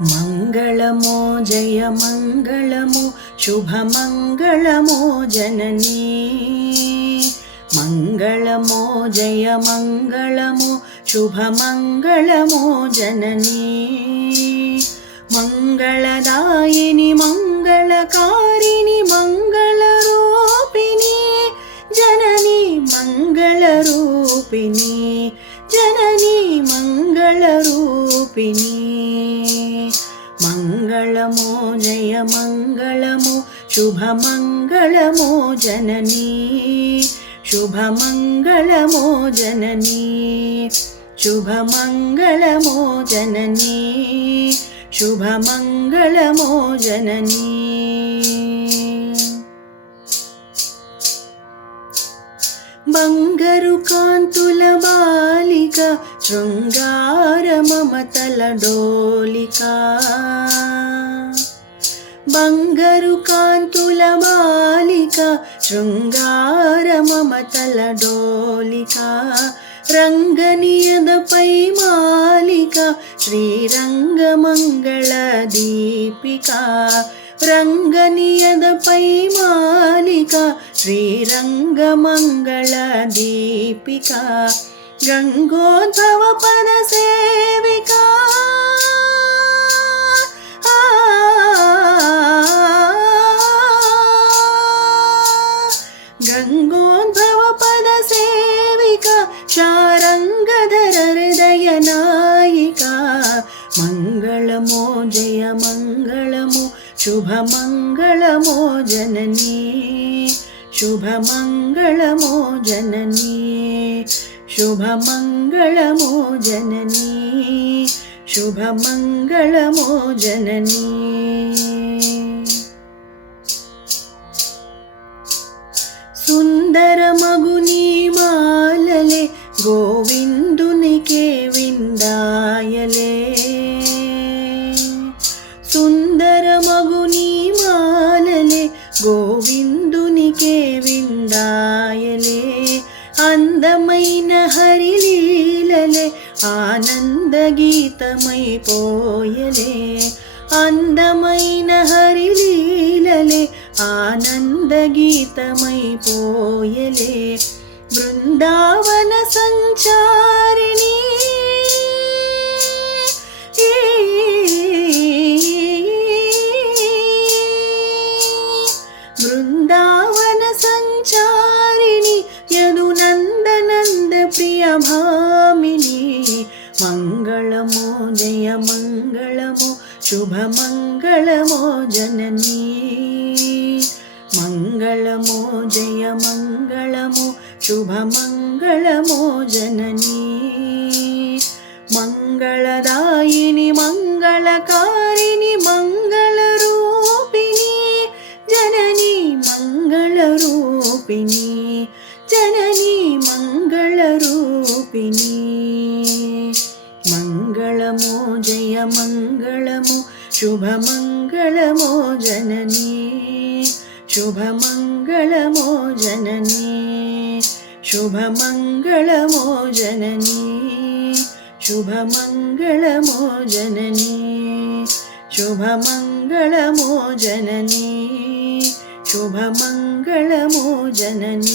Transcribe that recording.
మంగళమో జయ మంగళమో శుభమంగళమో జననీ. మంగళమో జయ మంగళమో శుభమంగళమో జననీ. మంగళదాయిని మంగళకారిణి మంగళరూపిణి జననీ. మంగళరూపిణి జననీ మంగళరూపిణి. మంగళమో జయ మంగళమో శుభమంగళమో జననీ. శుభమంగళమో జననీ. శుభమంగళమో జననీ. శుభమంగళమో జననీ. బంగారు కాంతుల బాలిక శృంగార మమతల డోలిక. బంగారు కాంతుల బాలిక శృంగార మమతల డోలిక. రంగనియదపై మాలిక శ్రీరంగ మంగళ దీపిక. రంగనియదపై మాలిక శ్రీరంగ మంగళ దీపిక. గంగోద్భవ పద సేవిక. గంగోద్భవ పద సేవిక శారంగధర హృదయ నాయిక. మంగళమో జయ మంగళమో శుభమంగళమో జననీ. శుభమంగళమో జననీ. శుభమంగళమో జననీ. శుభమంగళమో జననీ. సుందర మగుని మాలలే గోవిందునికే విందాయలే. సుందర మగుని మాలలే గోవిందునికే విందాయలే. అందమైన హరిలీలలే ఆనంద గీతమై పోయలే. అందమైన హరిలీలలే ఆనంద గీతమై పోయలే. బృందావన సంచారిణి బృందావన సంచారిణి యదునందనంద ప్రియ భామిని. మంగళమో జయ మంగళమో శుభమంగళమో జననీ. మంగళమో జయ మంగళమో శుభమంగళమో జననీ. మంగళదాయిని మంగళకారిణి మంగళరూపిణి జననీ. మంగళరూపిణి జననీ మంగళరూపిణి. మంగళమో జయ మంగళమో శుభమంగళమో జననీ. శుభమంగళమో జననీ. శుభమంగళమో జననీ. శుభమంగళమో జననీ. శుభమంగళమో జననీ. శుభమంగళమో జననీ.